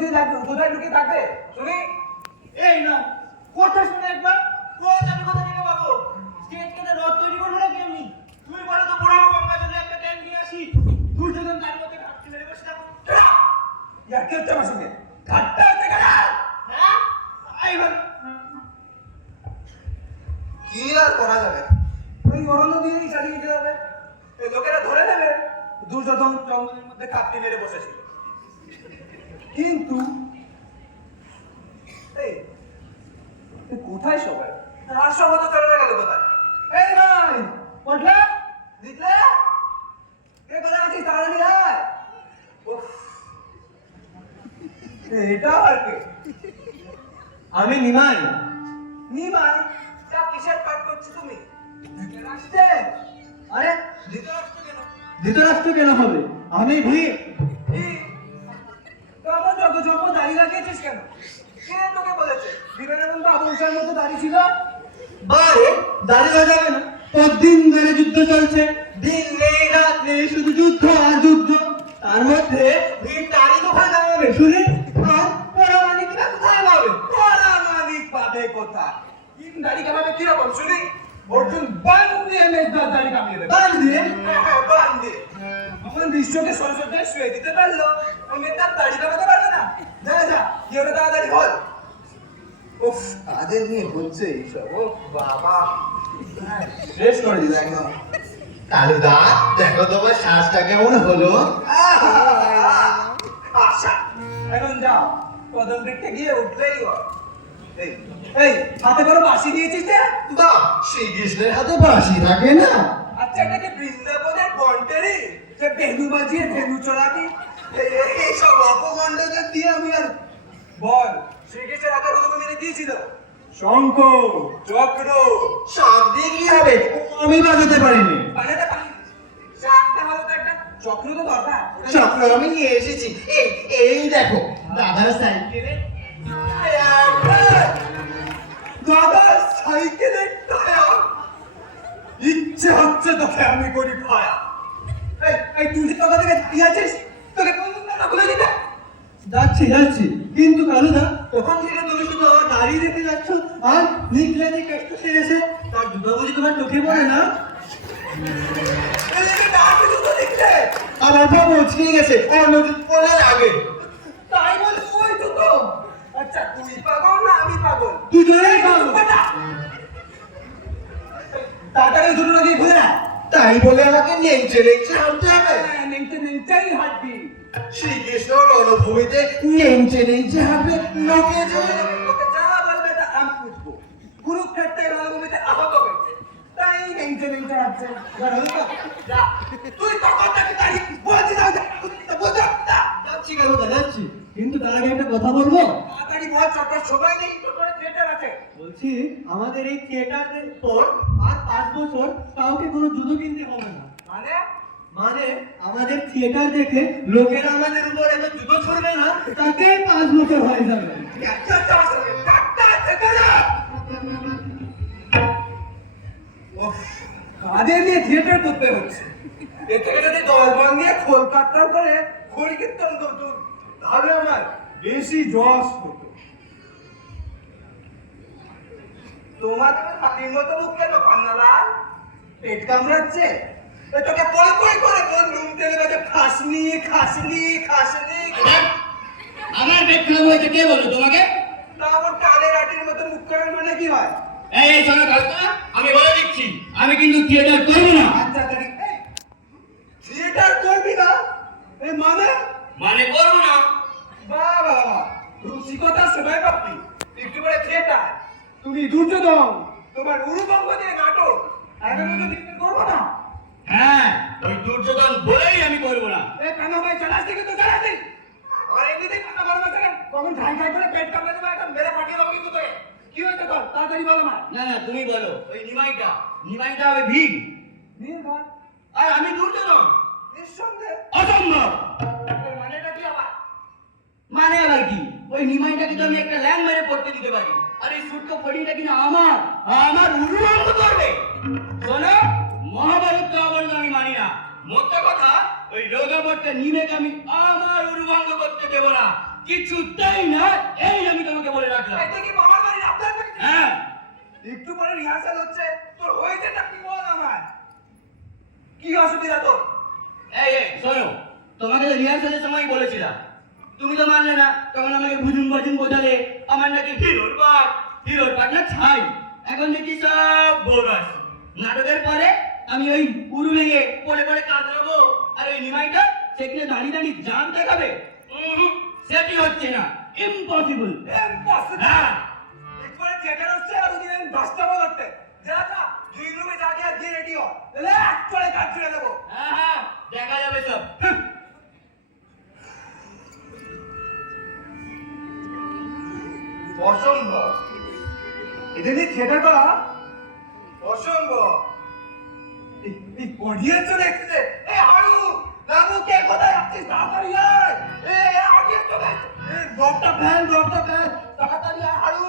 লুকিয়ে থাকবে, কোথায় লুকিয়ে থাকবে শুনি? এই না কথা শুনে একবার রোজ আমি কোথা থেকে পাবো? স্টেজ কেটে রথ তৈরি করবো নাকি আমি? তুমি বলো তো পুরানো গঙ্গা জলে একটা ট্যাঙ্ক নিয়ে আসি, দুর্যোধন তার মধ্যে ঘাটতি মেরে বসে থাকো। ইয়ার কি হচ্ছে আমার সঙ্গে? ঘাটটা হচ্ছে কেন? হ্যাঁ এই বল কি আর করা যাবে? ওই অরণ্য দিয়েই চালিয়ে যেতে হবে। এই লোকেরা ধরে নেবে দুর্যোধন জঙ্গলের মধ্যে ঘাটতি মেরে বসেছিল। কিন্তু এই কোথায় সবাই? আর সবাই তো চলে গেল কোথায়? এই ভাই পটলা দিতলে কে কোথায় আছিস? তাড়াতাড়ি আয়। উফ, এটা আর কে? আমি নিমাই। নিমাই? তা কিসের পাঠ করছো তুমি? রাষ্ট্রে? আরে ধৃতরাষ্ট্র কেন? ধৃতরাষ্ট্র কেন হবে? আমি ভীম। তখন যত জন্ম দাড়ি লাগিয়েছিস কেন? কে তোকে বলেছে বিবেকানন্দ আবংশের মতো দাড়ি ছিল? বারে দাঁড়িয়ে যাবে না, দিন ধরে যুদ্ধ চলছে, দিন নেই রাত নেই, শুধু যুদ্ধ আর যুদ্ধ। তার মধ্যে ভীম দাড়ি কোথায় লাগাবে শুনে? আর পরামানিকরা কোথায় পাবে? পরামানিক পাবে কোথায়? তিন দাড়ি কামাবে কিরকম শুনি? অর্জুন বান দিয়ে মেজদার দাড়ি কামিয়ে দেবে। বান দিয়ে? হ্যাঁ, বান দিয়ে। তখন বিশ্বকে সরস্বতীকে শুয়ে দিতে পারলো, ও মেজদার দাড়ি কামাতে পারবে না? যা যা কি হবে তাড়াতাড়ি বল। উফ, কাদের নিয়ে হচ্ছে এইসব? ও বাবা, শেষ করে দিল একদম। কালুদা দেখো তোমার শ্বাসটা কেমন হলো? আচ্ছা এখন যাও, কদম বৃক্ষে গিয়ে উঠলেই হয়। এই এই হাতে বড় বাঁশি দিয়েছিস না? বাহ, শ্রীকৃষ্ণের হাতে বাঁশি থাকে না? আচ্ছা এটাকে বৃন্দাবনের বন্টেরি সে বেনু বাজিয়ে ধেনু চড়াবি? এইসব অপগণ্ডদের দিয়ে আমি আর বল, শ্রীকৃষ্ণের হাতে কদম মেরে দিয়েছিল শঙ্খ চক্র। সব দিয়ে কি হবে? আমি বাজাতে পারিনি। বাজাতে পারিস? চারটে হলো তো একটা চক্র তো দরকার। চক্র আমি নিয়ে এসেছি। এই এই দেখো দাদার সাইকেলে দাদা সাইকেলের টায়ার। ইচ্ছে হচ্ছে তোকে আমি করি খায়া। এই তুই যে কথা থেকে দিয়েছিস, তোকে বললাম না ভুলে দিতে। যাচ্ছি যাচ্ছি, কিন্তু কালুদা তখন থেকে তুমি শুধু আমার দাঁড়িয়ে রেখে যাচ্ছ, আর নিকলে যে কেষ্ট সেরেছে তার দুটো বুঝি তোমার চোখে পড়ে না? আমার পা মুচকিয়ে গেছে, অন্যদিন পড়ে লাগে। তাই বলে ওই দুটো? আচ্ছা তুই পাগল না আমি পাগল? দুজনেই পাগল। তাড়াতাড়ি দুটো নাকি ঘুরে না। তাই বলে আমাকে নেংচে নেংচে হাঁটতে হবে? নেংটে নেংটেই হাঁটবি। শ্রীকৃষ্ণ রণভূমিতে নেংচে নেংচে হাঁটবে, লোকে যাবে। তোকে যা বলবে তা আমি বুঝবো। কুরুক্ষেত্রের রণভূমিতে আহত হয়েছে, তাই নেংটে নেংটে হাঁটছে। এবার হলো তো? যা। তুই তখন থেকে দাঁড়িয়ে বলছি না, বুঝা যাচ্ছি কালুদা যাচ্ছি, কিন্তু তার আগে একটা কথা বলবো। তাড়াতাড়ি বল, চটপট সময় নেই, তোর ঘরে থিয়েটার আছে। বলছি আমাদের এই থিয়েটারের পর আর 5 বছর কাউকে কোনো জুতো কিনতে হবে না। মানে মানে আমাদের থিয়েটার দেখে লোকেরা আমাদের উপর এত জুতো ছড়বে না, তাকে 5 বছর হয়ে যাবে। একটা চাষ আছে, একটা থেকে না। কাজে নিয়ে থিয়েটার করতে হচ্ছে, এর থেকে যদি দলবল দিয়ে কলকাতা করে খড়ি কীর্তন করতো তাহলে আমার বেশি যশ হতো। তোমার হাতির মতো মুখ কেন পান্নালাল? পেট কামড়াচ্ছে? তোকে পয় পয় করে কোন নুন তেলে গেছে খাসনি খাসনি খাসনি। আমার পেট খারাপ হয়েছে কে বললো তোমাকে? তা আমার কালের আটির মতো মুখ করার মানে কি হয়? এই শোনো কালকা, আমি বলে দিচ্ছি আমি কিন্তু থিয়েটার করবো না। আচ্ছা তাহলে থিয়েটার করবি না? এই মানে মানে করবো না। বাহ বাহ বাহ, রসিকতা শোনায় বাপি। একটু করে থিয়েটার, তুমি দুর্যোধন, তোমার উরুবঙ্গ দিয়ে নাটক, আর আমি যদি করবো না। হ্যাঁ, ওই দুর্যোধন বলেই আমি করবো না। এই কানা ভাই চালাস দিকে তো চালাস দিন। আর এমনিতেই কথা বলবো সেখানে কখন ঠাই ঠাই করে পেট কামড়ে দেবো, একদম মেরে ফাটিয়ে দেবো কিন্তু তোকে। কি হয়েছে তোর? তাড়াতাড়ি বলো আমার। না না তুমি বলো, ওই নিমাইটা হবে ভীম নির্ভর আর আমি দুর্যোধন। নিঃসন্দেহে। অসম্ভব। এর মানেটা কি আবার? মানে আবার কি? ওই নিমাইটাকে তো আমি একটা ল্যাং মেরে পড়তে দিতে পারি, আর এই সুটকো ফড়িটা কিনা আমার উরুভঙ্গ করবে। শোনো, মহাভারত তো অবর্ণ আমি মানি না। মোদ্দা কথা, ওই রোগাবরটা নিমেকে আমি আমার উরুভঙ্গ করতে দেবো না। কিছুতেই না, এই আমি তোমাকে বলে রাখলাম। এটা কি মামার বাড়ির আপনার বাড়ি? হ্যাঁ, একটু পরে রিহার্সাল হচ্ছে, তোর হয়েছেটা কি বল আমার? কি অসুবিধা তোর? এই শোনো, তোমাকে তো রিহার্সালের সময় বলেছিলাম, তুমি তো মানলে না। তখন আমাকে ভুজুন বাজুন বোঝালে আমার নাকি হিরোর পাট না ছাই। এখন দেখি সব বোগাস। নাটকের পরে আমি ওই উড়ু ভেঙে পড়ে পড়ে কাঁদবো, আর ওই নিমাইটা সেখানে দাঁড়িয়ে দাঁড়িয়ে জান দেখাবে। সেটি হচ্ছে না, ইম্পসিবল। Impossible! হ্যাঁ, একটু পরে থিয়েটার হচ্ছে, আর ওদিকে 10টা বাজাতে। যা যা, ড্রয়িং রুমে যা গিয়ে দিয়ে রেডি হ। তাহলে এক করে কাজ ছেড়ে দেবো। হ্যাঁ, দেখা যাবে সব। অসম্ভব। এটা নিয়ে থিয়েটার করা অসম্ভব। এই অডিয়েন্স চলে এসেছে। এ হারু, রামু কে কোথায় আছিস? তাড়াতাড়ি আয়। অডিয়েন্স চলে এসেছে। ড্রপটা ফ্যান, তাড়াতাড়ি আয় হারু।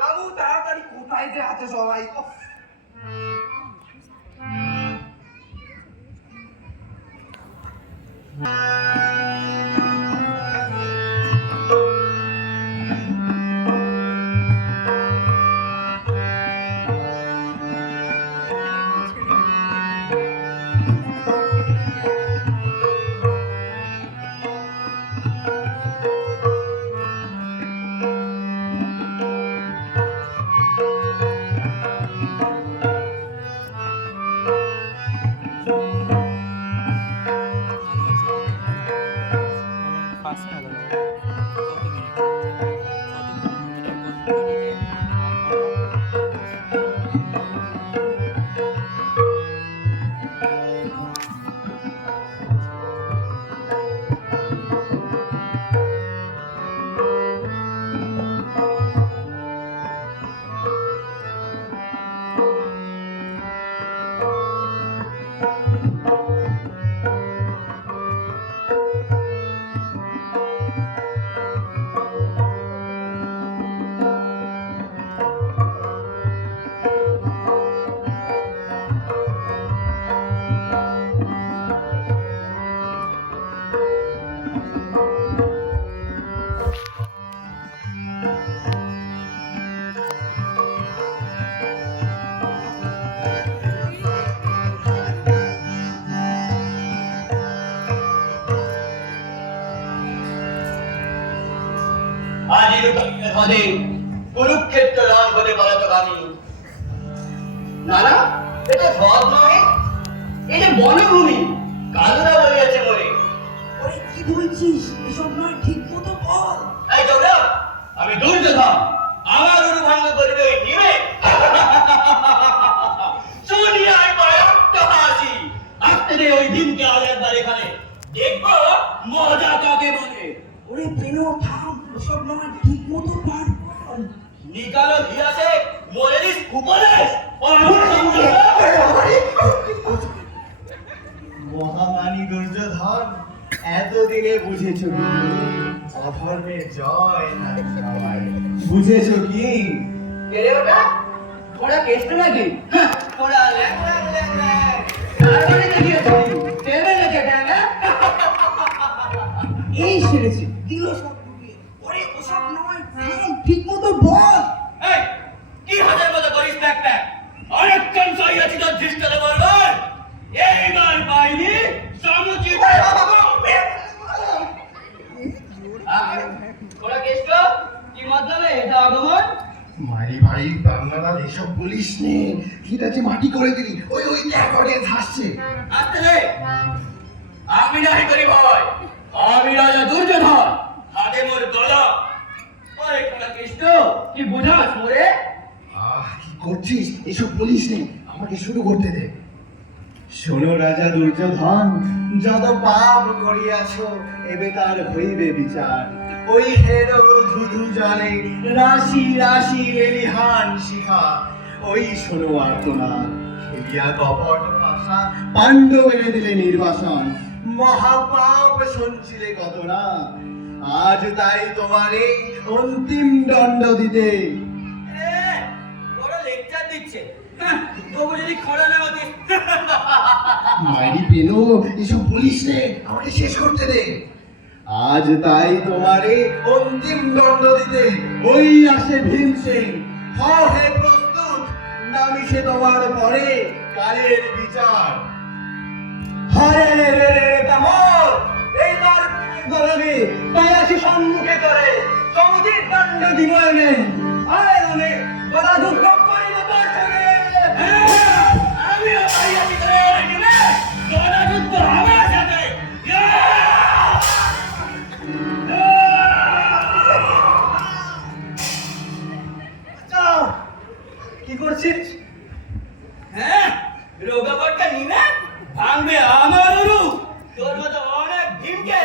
রামু তাড়াতাড়ি, কোথায় যে আছে সবাই? কুরুক্ষেত্র রণ হতে পলাতগামী। না না, এটা হ্রদ নয়, এটা বনভূমি। কালুরা বলিয়াছে মরে। ওরে কি বলছিস? এসব নয়, ঠিক মতো বল। এই চোখরা, আমি দুর্যোধন। আমার অনুভঙ্গ করিবে ওই নিমে। শুনিয়াই ভয়ঙ্কর হাসি। আসতে দে ওই দিনকে আর একবার এখানে, দেখবো মজা কাকে বলে। ওরে পেনো থাম, এসব নয়, ঠিক মতো পার কর। নিকালো ভিয়াসে মোরেরিস উপদেশ। মহামানী দুর্যোধন, এতদিনে বুঝেছ কি? অধর্মের জয় না সবাই। বুঝেছ কি? কেড়ে ওটা ওরা কেষ্ট নাকি? ওরা ল্যাং ল্যাং ল্যাং ল্যাং। তারপরে দেখিয়েছি টেনে লেগে টাঙা। এই সেরেছে, দিল সব ডুবিয়ে। ওরে ওসব নয়, থাম, ঠিক মতো বল। এই কি হাজার মতো করিস প্যাক প্যাক? অনেকক্ষণ সহিয়াছি তোর দৃষ্টলে বলবার। এইবার পাইনি সমুচিত। ওরা কেষ্ট কি মাধ্যমে এটা আগমন? মারি ভাই বাংলাদেশ এসব বলিস নে, ঠিক আছে মাটি করে দিলি। ওই ওই দেখ অডিয়েন্স হাসছে। আসতে দে, আমি নাহি করি ভয়। আমি রাজা দুর্যোধন, হাতে মোর গলা। ওরে কোনা কৃষ্ণ, কি বুঝাস মোরে? কি করছিস? এসব বলিস নে, আমাকে শুরু করতে দে। শোনো রাজা দুর্যোধন, যত পাপ করিয়াছ এবে তার হইবে বিচার। ওই হেরো ধুধু জলে রাশি রাশি এলিহান শিখা। ওই শোনো আর্তনা, খেলিয়া কপট ভাষা পাণ্ডবের দিলে নির্বাসন। মহাপাপ শুনছিলে কত না, আজ তাই তোমারে অন্তিম দণ্ড দিতে। বড় লেকচার দিচ্ছে। তবু যদি খোঁড়া না হতে। মাইরি পেনো, এসব বলিস নে, আমাকে শেষ করতে দে। আজ তাই তোমারে অন্তিম দণ্ড দিতে ওই আসে ভীম সিং। হও হে প্রস্তুত, নামিছে তোমার পরে কালের বিচার। হরে রে রে রে কামর, এইবার গলবে তাই আসি সম্মুখে করে সমুদ্রের দণ্ড দিব এনে। আয় রমে বড় দুঃখ করিব তোর সঙ্গে। আমিও তাই আছি তোরে নিবে গদা যুদ্ধ আমার সাথে। আচ্ছা, কি করছিস? হ্যাঁ, রোগাবটটা নিবে ভাঙবে আমার উরু। তোর মতো অনেক ভীমকে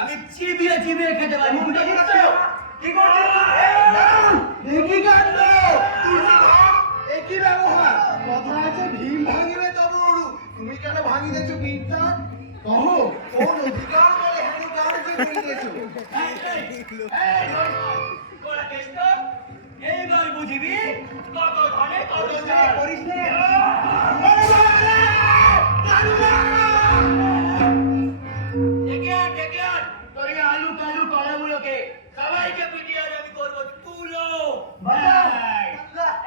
আমি চিবিয়ে চিবিয়ে খেতে পারি। কি করছিস? দেখি কাণ্ড, একই ব্যবহার। কথা আছে ভীম ভাঙিবে তবু অরু। তুমি কেন ভাঙিতেছ কীর্তন? কহো, কোন অধিকার বলে হেন কার্য করিতেছ? তোরা কেষ্ট, এইবার বুঝিবি কত ধনে কত চাল। করিস নে। ডেকে আন, তোর এই আলু কালু কলাগুলোকে সবাইকে পিটিয়ে আজ আমি করবো তুলো।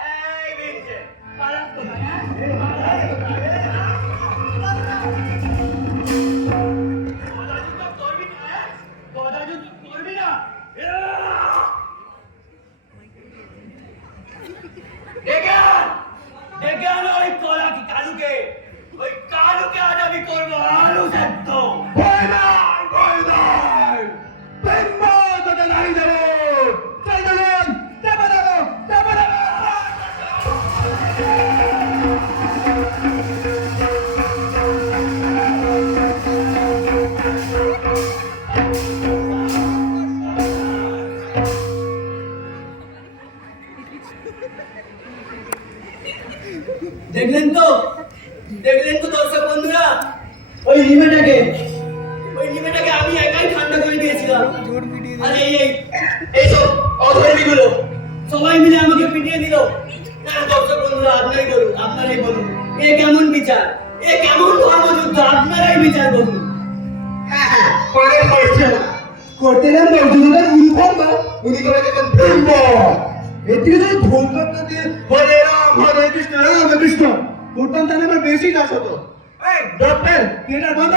এই ভীমসে, পালাস কোথায়, হ্যাঁ? গদাযুদ্ধ করবি না, হ্যাঁ? গদাযুদ্ধ করবি না? ডেকে আন ওই কালুকে আজ আমি করবো আলু সেদ্ধ। ভয় নাই, ভয় নাই। ব্রহ্ম তোকে নাই দেব। চাই দেবেন, চাপা দেব, চাপা দেব। দেখলেন তো দর্শক বন্ধুরা, ওই নিমেটাকে আমি একাই ঠান্ডা করে দিয়েছিলাম। আর এইসব অধর্মীগুলো সবাই মিলে আমাকে পিটিয়ে দিল। না দর্শক বন্ধুরা, আপনারাই বলুন এ কেমন বিচার, এ কেমন ধর্মযুদ্ধ, আপনারাই বিচার করুন। পরে করছে না। করতে গেলে অর্জুনের ইউনিফর্ম বা উনি করে দেখেন ব্রহ্ম। এর থেকে যদি ধূমপাত্র দিয়ে হরে রাম হরে কৃষ্ণ করতাম তাহলে আমার বেশি চাষ হতো। এই ডক্টর থিয়েটার বন্ধ।